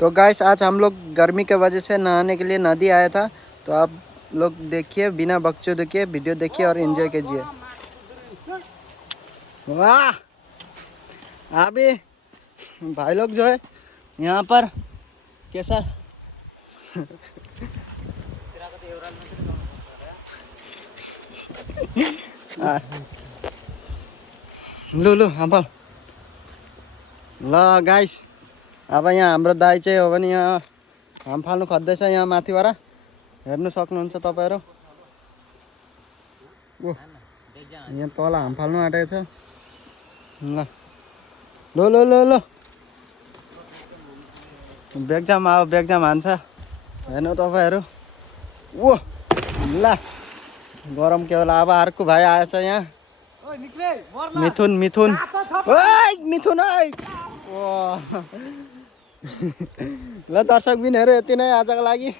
तो गाइस आज हम लोग गर्मी के वजह से नहाने के लिए नदी आया था। तो आप लोग देखिए, बिना बकचोद देखिए, वीडियो देखिए और एंजॉय कीजिए। वाह, अभी भाई लोग जो है यहाँ पर कैसा लु लु अब ल गाइस, अब यहाँ हाम्रो दाइ चाहिँ हो भने यहाँ हाम फाल्नु खोज्दैछ यहाँ माथिबाट हेर्नु सक्नुहुन्छ तपाईँहरू। ओ यहाँ तल हाम फाल्नु आँटेको छ। ल लो लो लो लो बेगजाम अब बेगजाम हान्छ हेर्नु तपाईँहरू। ओ ल गरम के होला। अब अर्को भाइ आएछ यहाँ, मिथुन मिथुन ओइ मिथुन ओइ। ल दर्शक बिनहरू यति नै आजको लागि।